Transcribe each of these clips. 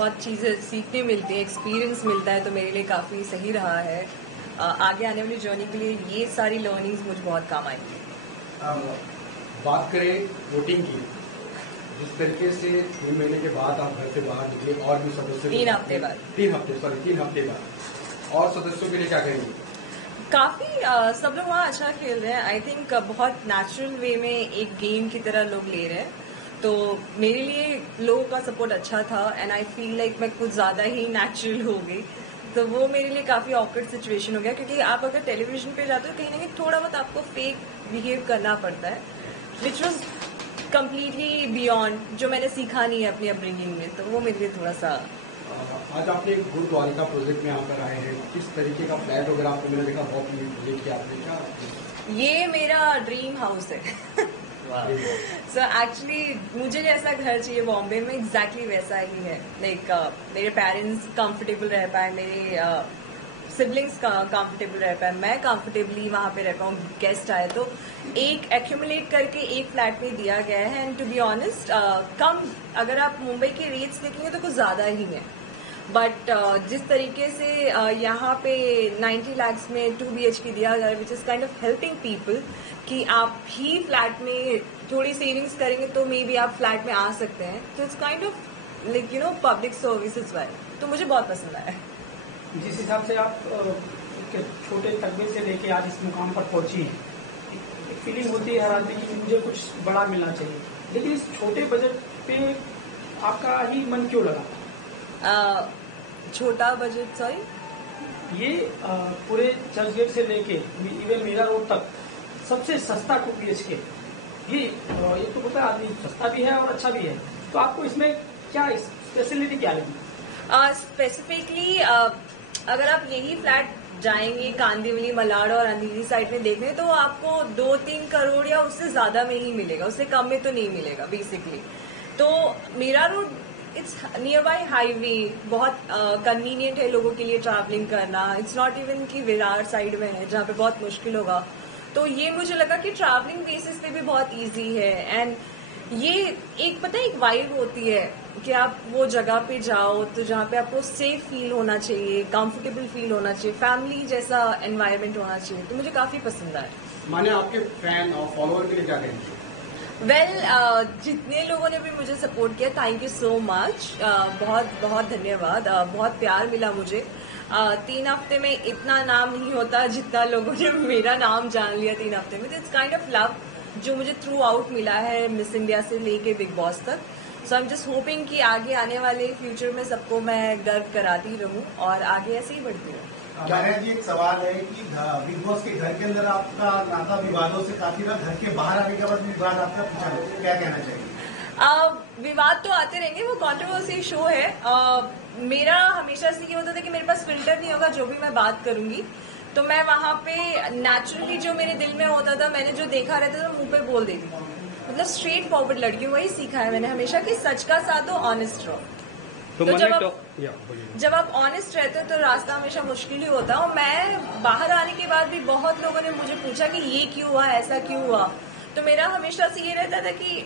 बहुत चीज़ें सीखने मिलती है, एक्सपीरियंस मिलता है, तो मेरे लिए काफ़ी सही रहा है। आगे आने वाली जर्नी के लिए ये सारी लर्निंग्स मुझे बहुत काम आएंगी। बात करें वोटिंग की, जिस तरीके से 3 महीने के बाद आप घर से बाहर निकले और भी सदस्य 3 हफ्ते बाद 3 हफ्ते बाद और सदस्यों के लिए क्या कहेंगे? काफी सब लोग वहाँ अच्छा खेल रहे हैं। आई थिंक बहुत नेचुरल वे में एक गेम की तरह लोग ले रहे हैं, तो मेरे लिए लोगों का सपोर्ट अच्छा था एंड आई फील लाइक मैं कुछ ज्यादा ही नेचुरल हो गई, तो वो मेरे लिए काफी ऑकवर्ड सिचुएशन हो गया, क्योंकि आप अगर टेलीविजन पे जाते हो कहीं ना कहीं थोड़ा बहुत आपको फेक बिहेव करना पड़ता है, विच वॉज कम्प्लीटली बियॉन्ड जो मैंने सीखा नहीं है अपनी अपब्रिंगिंग में, तो वो मेरे लिए थोड़ा सा। आज आपने एक गुरुद्वारिका प्रोजेक्ट में यहाँ पर आए हैं, किस तरीके का फ्लैट वगैरह आपको मैंने देखा, बहुत प्रोजेक्ट किया आपने, क्या ये मेरा ड्रीम हाउस है। सो एक्चुअली मुझे जैसा घर चाहिए बॉम्बे में एग्जैक्टली वैसा ही है। लाइक मेरे पेरेंट्स कंफर्टेबल रह पाए, मेरे सिबलिंग्स कंफर्टेबल रह पाए, मैं कंफर्टेबली वहां पे रह पाऊँ, गेस्ट आए तो एक एक्यूमुलेट करके एक फ्लैट में दिया गया है। एंड टू बी ऑनेस्ट कम, अगर आप मुंबई के रेट्स देखेंगे तो कुछ ज्यादा ही है, बट जिस तरीके से यहाँ पे 90 lakhs में 2 BHK दिया जा रहा है, which is kind of helping people कि आप ही फ्लैट में थोड़ी सेविंग्स करेंगे तो मे बी आप फ्लैट में आ सकते हैं, तो it's kind of like you know public service is well, तो मुझे बहुत पसंद आया। जिस हिसाब से आप एक छोटे तकबे से लेके आज इस मुकाम पर पहुंची हैं, एक फीलिंग होती है हर आदमी की मुझे कुछ बड़ा मिलना चाहिए, लेकिन इस छोटे बजट पे आपका ही मन क्यों लगा? छोटा बजट, सॉरी, ये पूरे चर्चगेट से लेके इवन मीरा रोड तक सबसे सस्ता 2 BHK, ये तो पता है आदमी सस्ता भी है और अच्छा भी है, तो आपको इसमें क्या स्पेशलिटी क्या लगी? स्पेसिफिकली अगर आप यही फ्लैट जाएंगे कांदिवली, मलाड और अंधेरी साइड में देखने, तो आपको 2-3 करोड़ या उससे ज्यादा में ही मिलेगा, उससे कम में तो नहीं मिलेगा बेसिकली। तो Mira Road it's near by highway, बहुत कन्वीनियंट है लोगों के लिए ट्रैवलिंग करना। इट्स नॉट इवन कि विरार साइड में है जहाँ पे बहुत मुश्किल होगा, तो ये मुझे लगा कि ट्रैवलिंग बेसिस पे भी बहुत इजी है। एंड ये एक पता है एक वाइब होती है कि आप वो जगह पे जाओ तो जहाँ पे आपको सेफ फील होना चाहिए, कंफर्टेबल फील होना चाहिए, फैमिली जैसा एनवायरनमेंट होना चाहिए, तो मुझे काफी पसंद आया। माने आपके फैन और फॉलोअर के लिए क्या कहेंगे? जितने लोगों ने भी मुझे सपोर्ट किया, थैंक यू सो मच, बहुत बहुत धन्यवाद। बहुत प्यार मिला मुझे। 3 हफ्ते में इतना नाम नहीं होता जितना लोगों ने मेरा नाम जान लिया 3 हफ्ते में, तो इट्स काइंड ऑफ लव जो मुझे थ्रू आउट मिला है, मिस इंडिया से लेके बिग बॉस तक। सो आई एम जस्ट होपिंग कि आगे आने वाले फ्यूचर में सबको मैं गर्व कराती रहूं और आगे ऐसे ही बढ़ती रहूं। मैंने जी एक सवाल है कि बिग बॉस के घर के अंदर आपका नाता विवादों से काफी रहा, घर के बाहर आने के बाद विवाद आपका पूछा, क्या कहना चाहिए? विवाद तो आते रहेंगे, वो कंट्रोवर्सी शो है। मेरा हमेशा से ये होता था कि मेरे पास फिल्टर नहीं होगा, जो भी मैं बात करूंगी तो मैं वहां पे नेचुरली जो मेरे दिल में होता था, मैंने जो देखा रहता था मुंह पे बोल देती थी। मतलब स्ट्रेट फॉरवर्ड लड़की, वही सीखा है मैंने हमेशा कि सच का साथ दो, ऑनेस्ट रहो। तो जब आप ऑनेस्ट रहते हो तो रास्ता हमेशा मुश्किल ही होता है। और मैं बाहर आने के बाद भी बहुत लोगों ने मुझे पूछा कि ये क्यों हुआ, ऐसा क्यों हुआ, तो मेरा हमेशा से ये रहता था कि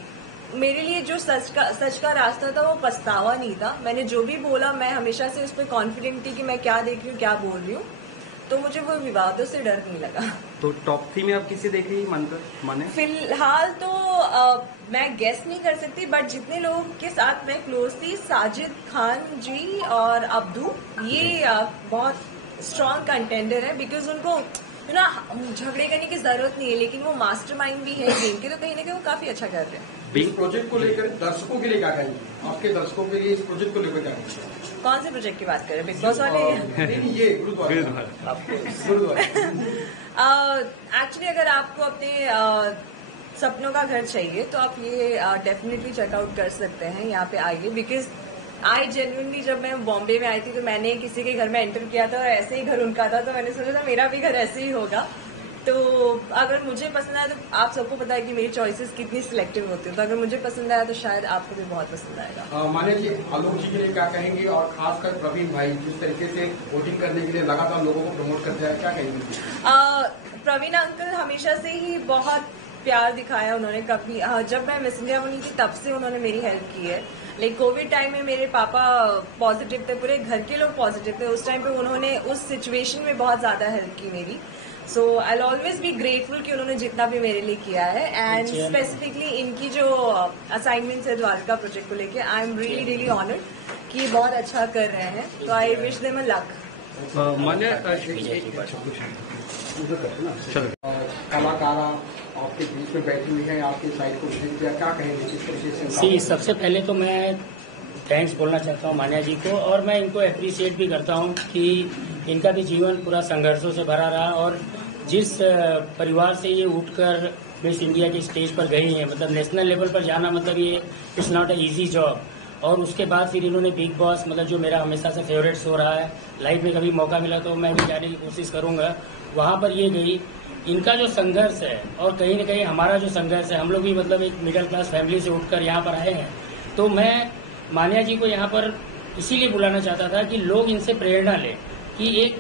मेरे लिए जो सच का रास्ता था वो पछतावा नहीं था। मैंने जो भी बोला मैं हमेशा से उस पर कॉन्फिडेंट थी कि मैं क्या देख रही हूँ, क्या बोल रही हूँ, तो मुझे वो विवादों से डर नहीं लगा। तो टॉप 3 में आप किसे देख रही माने? फिलहाल तो मैं गेस नहीं कर सकती, बट जितने लोगों के साथ मैं क्लोज थी, साजिद खान जी और अब्दू, ये बहुत स्ट्रॉन्ग कंटेंडर है, बिकॉज उनको ना झगड़े करने की जरूरत नहीं है, लेकिन वो मास्टरमाइंड भी है गेम के, तो कहीं ना कहीं वो काफी अच्छा कर रहे हैं। इस प्रोजेक्ट को लेकर दर्शकों के लिए क्या कहेंगे? आपके दर्शकों के लिए इस प्रोजेक्ट को लेकर क्या कहेंगे? कौन से प्रोजेक्ट की बात कर रहे हैं, बिग बॉस वाले? ये गुरुद्वारा। एक्चुअली अगर आपको अपने सपनों का घर चाहिए तो आप ये डेफिनेटली चेकआउट कर सकते हैं, यहाँ पे आइए। बिकॉज आई जेन्युइनली जब मैं बॉम्बे में आई थी तो मैंने किसी के घर में एंटर किया था और ऐसे ही घर उनका था, तो मैंने सोचा था मेरा भी घर ऐसे ही होगा। तो अगर मुझे पसंद आया, तो आप सबको पता है कि मेरी चॉइसेस कितनी सिलेक्टिव होती है, तो अगर मुझे पसंद आया तो शायद आपको भी बहुत पसंद आएगा। माने जी आलोक जी के लिए क्या कहेंगे, और खासकर प्रवीण भाई जिस तरीके से वोटिंग करने के लिए लगातार लोगों को प्रमोट करते हैं, क्या कहेंगे? प्रवीण अंकल हमेशा से ही बहुत प्यार दिखाया उन्होंने कभी। जब मैं मिस इंडिया बनी थी तब से उन्होंने मेरी हेल्प की है। लाइक कोविड टाइम में मेरे पापा पॉजिटिव थे, पूरे घर के लोग पॉजिटिव थे। उस टाइम पे उन्होंने उस सिचुएशन में बहुत ज्यादा हेल्प की मेरी। सो आई ऑलवेज बी ग्रेटफुल कि उन्होंने जितना भी मेरे लिए किया है। एंड स्पेसिफिकली इनकी जो असाइनमेंट्स है द्वारका प्रोजेक्ट को लेके, I am really really honoured कि बहुत अच्छा कर रहे हैं। तो I wish them a luck. कलाकारा आपके बीच में बैठी हुई है, आपकी साइड को विजिट किया, क्या कहेंगे किस तरीके से? सबसे पहले तो मैं थैंक्स बोलना चाहता हूँ मान्या जी को, और मैं इनको अप्रिशिएट भी करता हूँ कि इनका भी जीवन पूरा संघर्षों से भरा रहा, और जिस परिवार से ये उठकर मिस इंडिया की स्टेज पर गई हैं, मतलब नेशनल लेवल पर जाना, मतलब ये it's not a easy job. और उसके बाद फिर इन्होंने बिग बॉस, मतलब जो मेरा हमेशा से फेवरेट शो रहा है, लाइफ में कभी मौका मिला तो मैं भी जाने की कोशिश करूंगा, वहां पर ये गई। इनका जो संघर्ष है, और कहीं न कहीं हमारा जो संघर्ष है, हम लोग भी मतलब एक मिडिल क्लास फैमिली से उठकर यहाँ पर आए हैं। तो मैं मान्या जी को यहाँ पर इसीलिए बुलाना चाहता था कि लोग इनसे प्रेरणा लें कि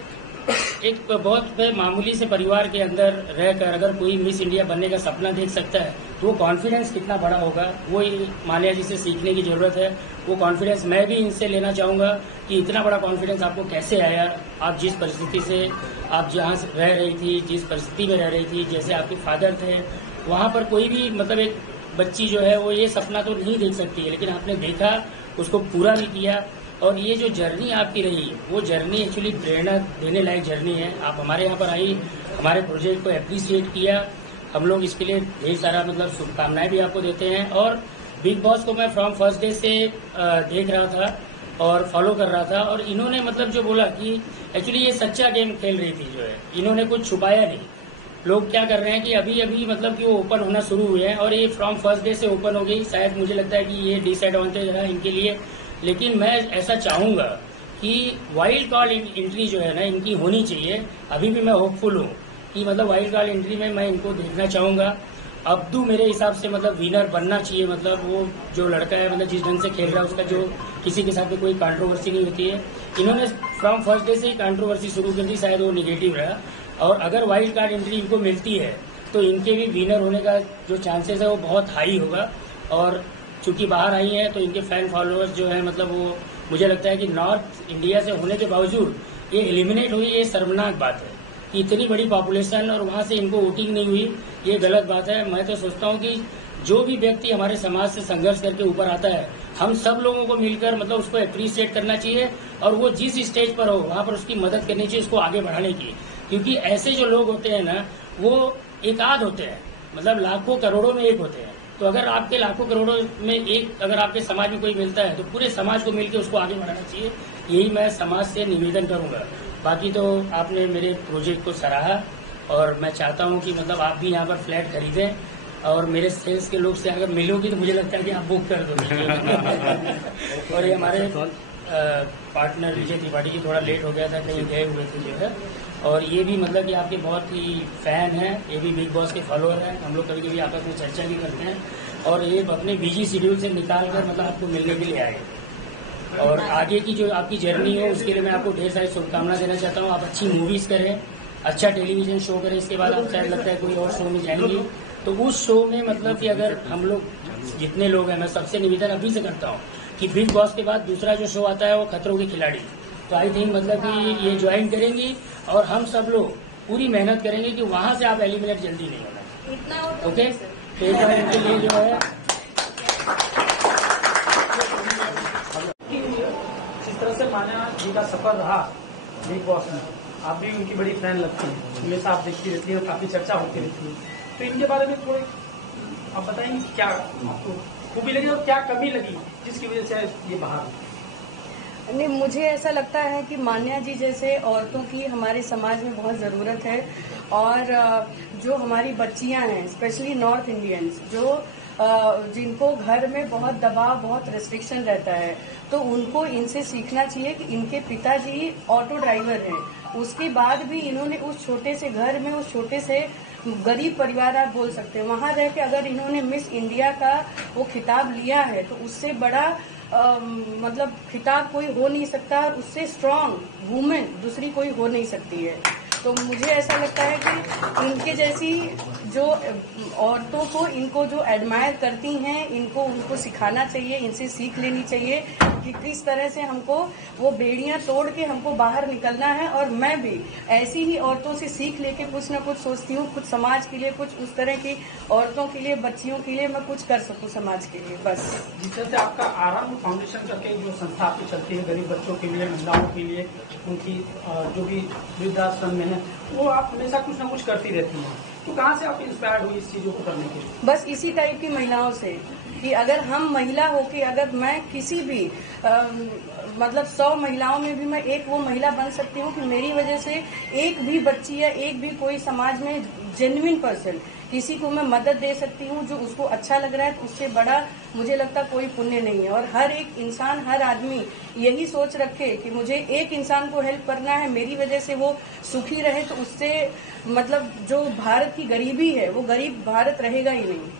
एक बहुत मामूली से परिवार के अंदर रहकर अगर कोई मिस इंडिया बनने का सपना देख सकता है तो वो कॉन्फिडेंस कितना बड़ा होगा, वो मान्या जी से सीखने की जरूरत है। वो कॉन्फिडेंस मैं भी इनसे लेना चाहूंगा कि इतना बड़ा कॉन्फिडेंस आपको कैसे आया। आप जिस परिस्थिति से, आप जहाँ रह रही थी, जिस परिस्थिति में रह रही थी, जैसे आपके फादर थे, वहाँ पर कोई भी मतलब एक बच्ची जो है वो ये सपना तो नहीं देख सकती है, लेकिन आपने देखा, उसको पूरा भी किया। और ये जो जर्नी आपकी रही, वो जर्नी एक्चुअली प्रेरणा देने लायक जर्नी है। आप हमारे यहाँ पर आई, हमारे प्रोजेक्ट को अप्रिशिएट किया, हम लोग इसके लिए ढेर सारा मतलब शुभकामनाएं भी आपको देते हैं। और बिग बॉस को मैं फ्रॉम फर्स्ट डे से देख रहा था और फॉलो कर रहा था, और इन्होंने मतलब जो बोला कि एक्चुअली ये सच्चा गेम खेल रही थी, जो है इन्होंने कुछ छुपाया नहीं। लोग क्या कर रहे हैं कि अभी अभी मतलब कि वो ओपन होना शुरू हुए हैं, और ये फ्रॉम फर्स्ट डे से ओपन हो गई। शायद मुझे लगता है कि ये डिसएडवांटेज है इनके लिए, लेकिन मैं ऐसा चाहूंगा कि वाइल्ड कार्ड एंट्री जो है ना इनकी होनी चाहिए। अभी भी मैं होपफुल हूँ कि मतलब वाइल्ड कार्ड एंट्री में मैं इनको देखना चाहूंगा। अब्दू मेरे हिसाब से मतलब विनर बनना चाहिए। मतलब वो जो लड़का है, मतलब जिस ढंग से खेल रहा है, उसका जो किसी के साथ में कोई कंट्रोवर्सी नहीं होती है। इन्होंने फ्रॉम फर्स्ट डे से ही कंट्रोवर्सी शुरू कर दी, शायद वो निगेटिव रहा। और अगर वाइल्ड कार्ड एंट्री इनको मिलती है तो इनके भी विनर होने का जो चांसेस है वो बहुत हाई होगा। और चूंकि बाहर आई हैं तो इनके फैन फॉलोअर्स जो है, मतलब वो मुझे लगता है कि नॉर्थ इंडिया से होने के बावजूद ये एलिमिनेट हुई, ये शर्मनाक बात है कि इतनी बड़ी पॉपुलेशन और वहां से इनको वोटिंग नहीं हुई, ये गलत बात है। मैं तो सोचता हूँ कि जो भी व्यक्ति हमारे समाज से संघर्ष करके ऊपर आता है, हम सब लोगों को मिलकर मतलब उसको अप्रिशिएट करना चाहिए, और वो जिस स्टेज पर हो वहां पर उसकी मदद करनी चाहिए, उसको आगे बढ़ाने की। क्योंकि ऐसे जो लोग होते हैं ना, वो एकाध होते हैं, मतलब लाखों करोड़ों में एक होते हैं। तो अगर आपके लाखों करोड़ों में एक अगर आपके समाज में कोई मिलता है तो पूरे समाज को मिलकर उसको आगे बढ़ाना चाहिए। यही मैं समाज से निवेदन करूंगा। बाकी तो आपने मेरे प्रोजेक्ट को सराहा, और मैं चाहता हूं कि मतलब आप भी यहाँ पर फ्लैट खरीदें, और मेरे सेल्स के लोग से अगर मिलोगी तो मुझे लगता है कि आप बुक कर दो। और ये हमारे पार्टनर विजय त्रिपाठी जी थोड़ा लेट हो गया था, कहीं गए हुए थे जो है, और ये भी मतलब कि आपके बहुत ही फैन हैं, ये भी बिग बॉस के फॉलोअर हैं। हम लोग कभी कभी आपस में चर्चा भी करते हैं, और ये अपने बिजी शेड्यूल से निकाल कर मतलब आपको मिलने के लिए आए। और आगे की जो आपकी जर्नी हो उसके लिए मैं आपको ढेर सारी शुभकामना देना चाहता हूँ। आप अच्छी मूवीज करें, अच्छा टेलीविजन शो करें, इसके बाद आप शायद लगता है कोई और शो में जाएंगे, तो उस शो में मतलब कि अगर हम लोग जितने लोग हैं, मैं सबसे निवेदन अभी से करता हूँ कि बिग बॉस के बाद दूसरा जो शो आता है वो खतरों के खिलाड़ी, तो आई थिंक मतलब कि ये ज्वाइन करेंगी, और हम सब लोग पूरी मेहनत करेंगे कि वहां से आप एलिमिनेट जल्दी नहीं होना। ओके, तो एक बार इनके लिए जो है जिस तरह से मान्या जी का सफर रहा बिग बॉस में, आप भी उनकी बड़ी फैन लगती हैं, हमेशा आप देखती रहती है और काफी चर्चा होती रहती है, तो इनके बारे में थोड़े आप बताएंगे क्या आपको खूबी लगी और क्या कमी लगी जिसकी वजह से ये बाहर? नहीं, मुझे ऐसा लगता है कि मान्या जी जैसे औरतों की हमारे समाज में बहुत जरूरत है। और जो हमारी बच्चियां हैं, स्पेशली नॉर्थ इंडियंस, जो जिनको घर में बहुत दबाव, बहुत रेस्ट्रिक्शन रहता है, तो उनको इनसे सीखना चाहिए कि इनके पिताजी ऑटो ड्राइवर हैं, उसके बाद भी इन्होंने उस छोटे से घर में, उस छोटे से गरीब परिवार आप बोल सकते हैं, वहां रह के अगर इन्होंने मिस इंडिया का वो खिताब लिया है, तो उससे बड़ा मतलब खिताब कोई हो नहीं सकता, और उससे स्ट्रांग वुमेन दूसरी कोई हो नहीं सकती है। तो मुझे ऐसा लगता है कि इनके जैसी जो औरतों को, इनको जो एडमायर करती हैं, उनको सिखाना चाहिए, इनसे सीख लेनी चाहिए कि किस तरह से हमको वो बेड़ियां तोड़ के हमको बाहर निकलना है। और मैं भी ऐसी ही औरतों से सीख लेके कुछ न कुछ सोचती हूँ, कुछ समाज के लिए, कुछ उस तरह की औरतों के लिए, बच्चियों के लिए मैं कुछ कर सकूँ समाज के लिए, बस। जिस तरह से आपका आराम फाउंडेशन करके जो संस्था आपकी चलती है गरीब बच्चों के लिए, महिलाओं के लिए, उनकी जो भी वृद्धाश्रम में है, वो आप हमेशा कुछ न कुछ करती रहती हैं, तो कहाँ से आप इंस्पायर्ड हुई इस चीजों को करने के लिए? बस इसी टाइप की महिलाओं से, कि अगर हम महिला होके, अगर मैं किसी भी मतलब 100 महिलाओं में भी मैं एक वो महिला बन सकती हूँ कि मेरी वजह से एक भी बच्ची या एक भी कोई समाज में जेन्युइन पर्सन किसी को मैं मदद दे सकती हूँ, जो उसको अच्छा लग रहा है, तो उससे बड़ा मुझे लगता कोई पुण्य नहीं है। और हर एक इंसान, हर आदमी यही सोच रखे कि मुझे एक इंसान को हेल्प करना है, मेरी वजह से वो सुखी रहे, तो उससे मतलब जो भारत की गरीबी है, वो गरीब भारत रहेगा ही नहीं।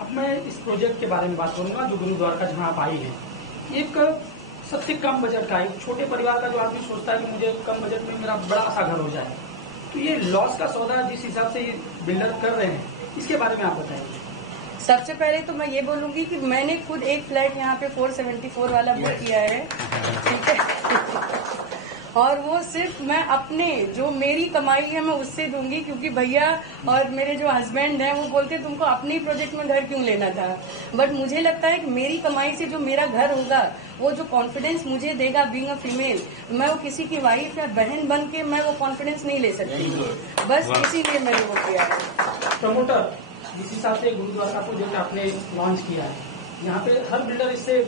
अब मैं इस प्रोजेक्ट के बारे में बात करूंगा जो गुरुद्वारका जहाँ आप आई है। एक सबसे कम बजट का, एक छोटे परिवार का जो आदमी सोचता है कि मुझे कम बजट में मेरा बड़ा सा घर हो जाए, तो ये लॉस का सौदा जिस हिसाब से ये बिल्डर कर रहे हैं, इसके बारे में आप बताइए। सबसे पहले तो मैं ये बोलूंगी कि मैंने खुद एक फ्लैट यहाँ पे 474 वाला बुक किया है, ठीक है। और वो सिर्फ मैं अपने जो मेरी कमाई है मैं उससे दूंगी, क्योंकि भैया और मेरे जो हस्बैंड हैं वो बोलते तुमको अपने ही प्रोजेक्ट में घर क्यों लेना था। बट मुझे लगता है कि मेरी कमाई से जो मेरा घर होगा, वो जो कॉन्फिडेंस मुझे देगा बीइंग अ फीमेल, मैं वो किसी की वाइफ या बहन बन के मैं वो कॉन्फिडेंस नहीं ले सकती। बस इसीलिए मैंने वो किया है। प्रमोटर, जिस हिसाब से गुरुद्वारा प्रोजेक्ट आपने लॉन्च किया है, यहाँ पे हर बिल्डर इससे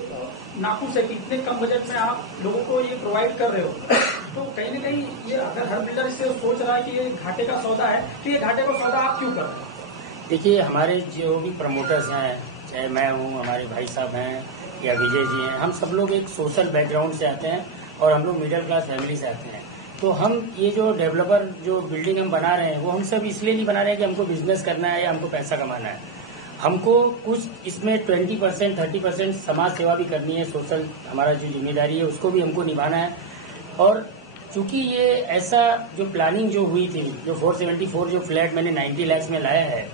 नाखुश है कि इतने कम बजट में आप लोगों को ये प्रोवाइड कर रहे हो, तो कहीं न कहीं ये अगर हर बिल्डर इससे सोच रहा है कि ये घाटे का सौदा है, तो ये घाटे का सौदा आप क्यों कर रहे हो? देखिए, हमारे जो भी प्रमोटर्स हैं, चाहे मैं हूँ, हमारे भाई साहब हैं या विजय जी हैं, हम सब लोग एक सोशल बैकग्राउंड से आते हैं और हम लोग मिडिल क्लास फैमिली से आते हैं। तो हम ये जो डेवलपर जो बिल्डिंग हम बना रहे हैं, वो हम सब इसलिए नहीं बना रहे हैं कि हमको बिजनेस करना है या हमको पैसा कमाना है। हमको कुछ इसमें 20% 30% समाज सेवा भी करनी है, सोशल हमारा जो जिम्मेदारी है उसको भी हमको निभाना है। और चूंकि ये ऐसा जो प्लानिंग जो हुई थी, जो 474 जो फ्लैट मैंने 90 लाख में लाया है,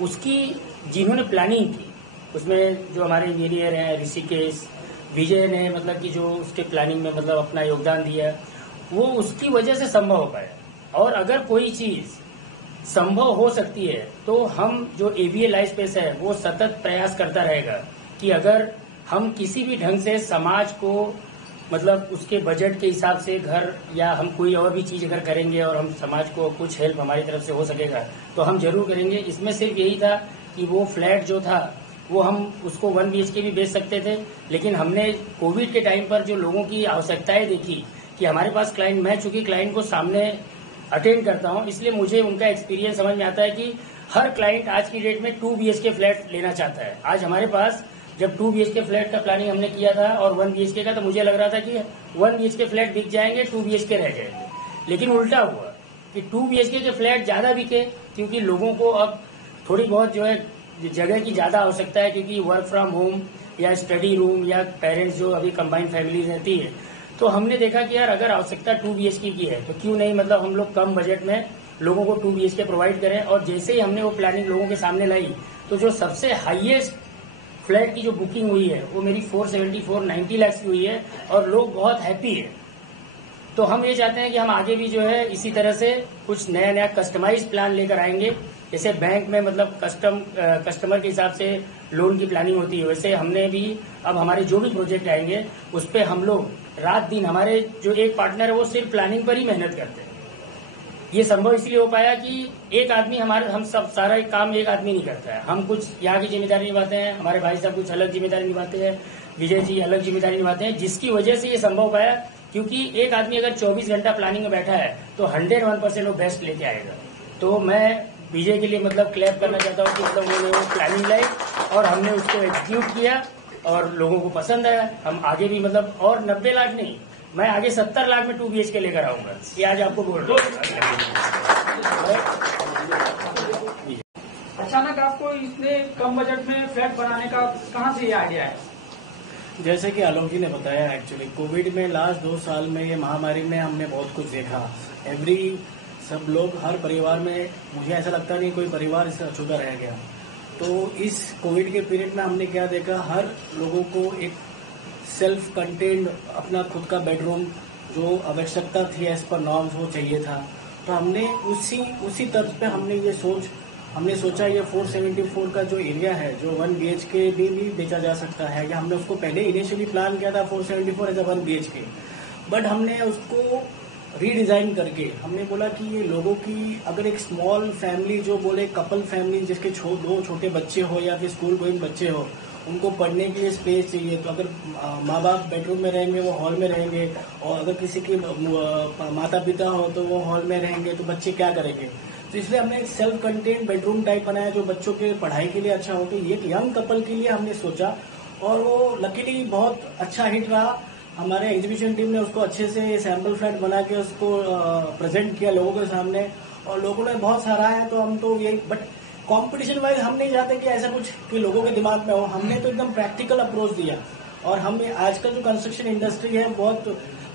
उसकी जिन्होंने प्लानिंग की, उसमें जो हमारे इंजीनियर हैं ऋषिकेश, विजय ने मतलब कि जो उसके प्लानिंग में मतलब अपना योगदान दिया, वो उसकी वजह से संभव हो पाया। और अगर कोई चीज संभव हो सकती है तो हम जो AVA लाइफस्पेस है वो सतत प्रयास करता रहेगा कि अगर हम किसी भी ढंग से समाज को मतलब उसके बजट के हिसाब से घर या हम कोई और भी चीज अगर करेंगे और हम समाज को कुछ हेल्प हमारी तरफ से हो सकेगा तो हम जरूर करेंगे। इसमें सिर्फ यही था कि वो फ्लैट जो था वो हम उसको 1 BHK भी बेच सकते थे, लेकिन हमने कोविड के टाइम पर जो लोगों की आवश्यकताएं देखी कि हमारे पास क्लाइंट, मैं चूंकि क्लाइंट को सामने अटेंड करता हूं, इसलिए मुझे उनका एक्सपीरियंस समझ में आता है कि हर क्लाइंट आज की डेट में 2 BHK फ्लैट लेना चाहता है। आज हमारे पास जब 2 BHK फ्लैट का प्लानिंग हमने किया था और 1 BHK का, तो मुझे लग रहा था कि 1 BHK फ्लैट बिक जाएंगे, 2 BHK रह जाएंगे, लेकिन उल्टा हुआ कि 2 BHK के फ्लैट ज्यादा बिके, क्योंकि लोगों को अब थोड़ी बहुत जो है जगह की ज्यादा आवश्यकता है, क्योंकि वर्क फ्रॉम होम या स्टडी रूम या पेरेंट्स जो अभी कंबाइंड फैमिली रहती है, तो हमने देखा कि यार अगर आवश्यकता 2 BHK की है तो क्यों नहीं मतलब हम लोग कम बजट में लोगों को 2 BHK प्रोवाइड करें। और जैसे ही हमने वो प्लानिंग लोगों के सामने लाई, तो जो सबसे हाईएस्ट फ्लैट की जो बुकिंग हुई है वो मेरी 474 90 लाख की हुई है और लोग बहुत हैप्पी है। तो हम ये चाहते हैं कि हम आगे भी जो है इसी तरह से कुछ नया नया कस्टमाइज प्लान लेकर आएंगे। जैसे बैंक में मतलब कस्टमर के हिसाब से लोन की प्लानिंग होती है, वैसे हमने भी अब हमारे जो भी प्रोजेक्ट आएंगे उस पर हम लोग रात दिन, हमारे जो एक पार्टनर है वो सिर्फ प्लानिंग पर ही मेहनत करते हैं। ये संभव इसलिए हो पाया कि एक आदमी हम सब सारा काम एक आदमी नहीं करता है। हम कुछ यहाँ की जिम्मेदारी निभाते हैं, हमारे भाई साहब कुछ अलग जिम्मेदारी निभाते हैं, विजय जी अलग जिम्मेदारी निभाते हैं, जिसकी वजह से ये संभव हो पाया। क्योंकि एक आदमी अगर 24 घंटा प्लानिंग में बैठा है तो 101% वो बेस्ट लेके आएगा। तो मैं विजय के लिए मतलब क्लैप करना चाहता हूँ कि मतलब उन्होंने वो प्लानिंग लाई और हमने उसको एग्जीक्यूट किया और लोगों को पसंद आया। हम आगे भी मतलब और 90 लाख नहीं, मैं आगे 70 लाख में 2 BHK लेकर आऊंगा, ये आज आपको बोल रहा हूँ। अचानक आपको इतने कम बजट में फ्लैट बनाने का कहाँ से ये आइडिया है? जैसे कि आलोक जी ने बताया, एक्चुअली कोविड में लास्ट 2 साल में ये महामारी में हमने बहुत कुछ देखा। एवरी सब लोग हर परिवार में, मुझे ऐसा लगता नहीं कोई परिवार इससे अछूता रह गया। तो इस कोविड के पीरियड में हमने क्या देखा, हर लोगों को एक सेल्फ कंटेन्ड अपना खुद का बेडरूम जो आवश्यकता थी एज पर नॉर्म्स वो चाहिए था। तो हमने उसी तर्ज पे हमने सोचा ये 474 का जो एरिया है, जो 1 BHK भी बेचा जा सकता है, या हमने उसको पहले इनिशियली प्लान किया था 474 एज अ 1 BHK, बट हमने उसको रीडिजाइन करके हमने बोला कि ये लोगों की अगर एक स्मॉल फैमिली जो बोले कपल फैमिली जिसके 2 छोटे बच्चे हो या फिर स्कूल गोइंग बच्चे हो, उनको पढ़ने के लिए स्पेस चाहिए, तो अगर माँ बाप बेडरूम में रहेंगे वो हॉल में रहेंगे, और अगर किसी की माता पिता हो तो वो हॉल में रहेंगे, तो बच्चे क्या करेंगे। तो इसलिए हमने एक सेल्फ कंटेन्ड बेडरूम टाइप बनाया जो बच्चों के पढ़ाई के लिए अच्छा हो। तो ये एक यंग कपल के लिए हमने सोचा और वो लकीली बहुत अच्छा हिट रहा। हमारे एग्जीबिशन टीम ने उसको अच्छे से सैंपल फ्लैट बना के उसको प्रेजेंट किया लोगों के सामने और लोगों ने बहुत सराहा है। तो हम तो ये बट कंपटीशन वाइज हम नहीं चाहते कि ऐसा कुछ कि लोगों के दिमाग में हो। हमने तो एकदम प्रैक्टिकल अप्रोच दिया और हम आजकल जो कंस्ट्रक्शन इंडस्ट्री है बहुत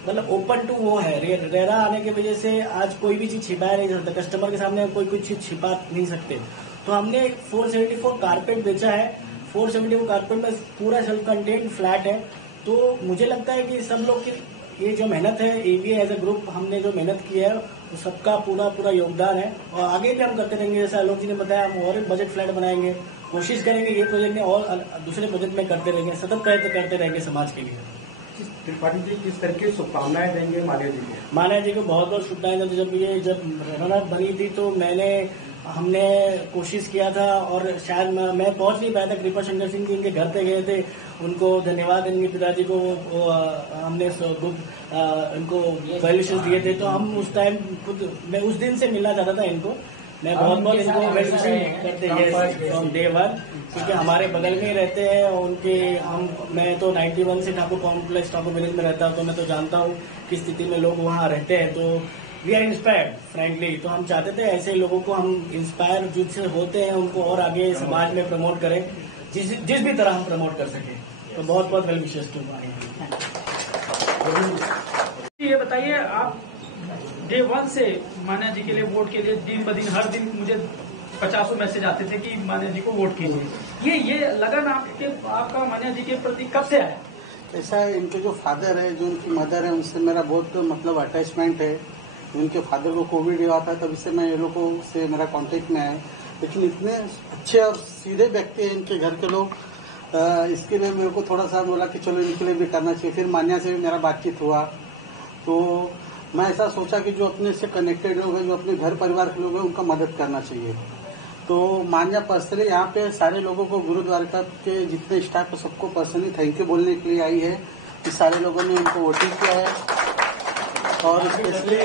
मतलब ओपन टू वो है। रेरा आने की वजह से आज कोई भी चीज छिपाया नहीं सकता, कस्टमर के सामने कोई कुछ चीज छिपा नहीं सकते। तो हमने 474 कारपेट बेचा है। 474 कारपेट में पूरा सेल्फ कंटेन्ड फ्लैट है। तो मुझे लगता है कि सब लोग की ये जो मेहनत है, एवीए एज ए ग्रुप हमने जो मेहनत की है तो सबका पूरा योगदान है और आगे भी हम करते रहेंगे। जैसे आलोक जी ने बताया, हम और एक बजट फ्लैट बनाएंगे, कोशिश करेंगे ये प्रोजेक्ट में और दूसरे प्रोजेक्ट में करते रहेंगे, सतत प्रयत्न करते रहेंगे समाज के लिए। त्रिपाठी जी किस तरह की शुभकामनाएं देंगे मान्या जी को? मान्या जी को बहुत बहुत शुभकामनाएं। जब रनर बनी थी तो हमने कोशिश किया था और शायद मैं पहुंच नहीं पाया था। कृपा शंकर सिंह जी इनके घर पे गए थे, उनको धन्यवाद, इनके पिताजी को हमने इनको वेल विशेस दिए थे। तो हम उस टाइम खुद मैं उस दिन से मिलना चाहता था इनको। मैं बहुत इनको वेल विशिंग करते हैं फ्रॉम डे 1, क्योंकि हमारे बगल में ही रहते हैं। और मैं तो 91 से ठाकुर कॉम्प्लेक्स ठाकुर विलेज में रहता हूँ, तो मैं तो जानता हूँ किस स्थिति में लोग वहाँ रहते हैं। तो वी आर इंस्पायर्ड फ्रेंडली। तो हम चाहते थे ऐसे लोगों को हम इंस्पायर जिससे होते हैं उनको और आगे समाज में प्रमोट करें, जिस भी तरह हम प्रमोट कर सके। तो बहुत बहुत वेल विशेस टू। ये बताइए, आप डे 1 से मान्या जी के लिए वोट के लिए दिन ब दिन हर दिन मुझे 50 मैसेज आते थे कि मान्या जी को वोट कीजिए। ये लगन आपका मान्या जी के प्रति कब से आया? ऐसा है, इनके जो फादर है, जो उनकी मदर है, उनसे मेरा बहुत मतलब अटैचमेंट है। उनके फादर को कोविड हुआ था, तभी से मैं ये लोगों से मेरा कांटेक्ट में है। लेकिन इतने अच्छे और सीधे व्यक्ति हैं इनके घर के लोग, इसके लिए मेरे को थोड़ा सा बोला कि चलो इनके लिए भी करना चाहिए। फिर मान्या से भी मेरा बातचीत हुआ तो मैं ऐसा सोचा कि जो अपने से कनेक्टेड लोग हैं, जो अपने घर परिवार के लोग हैं, उनका मदद करना चाहिए। तो मान्या पर्सनली यहाँ पे सारे लोगों को, गुरुद्वारा के जितने स्टाफ है सबको पर्सनली थैंक यू बोलने के लिए आई है कि सारे लोगों ने उनको वोटिंग किया है और स्पेशली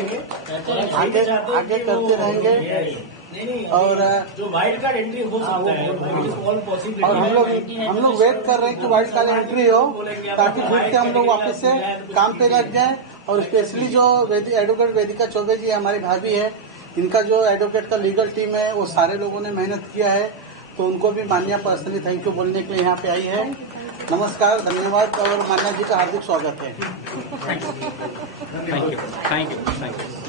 आगे करते रहेंगे। और जो व्हाइट कार्ड एंट्री हो सकता है और हम लोग वेट कर रहे हैं कि व्हाइट कार्ड एंट्री हो, ताकि फिर से हम लोग वापस से काम पे लग जाए। और स्पेशली जो एडवोकेट वेदिका चौबे जी हमारी भाभी है, इनका जो एडवोकेट का लीगल टीम है, वो सारे लोगों ने मेहनत किया है। तो उनको भी मान्या पर्सनली थैंक यू बोलने के लिए यहाँ पे आई है। नमस्कार, धन्यवाद और मान्या जी का हार्दिक स्वागत है। Thank you.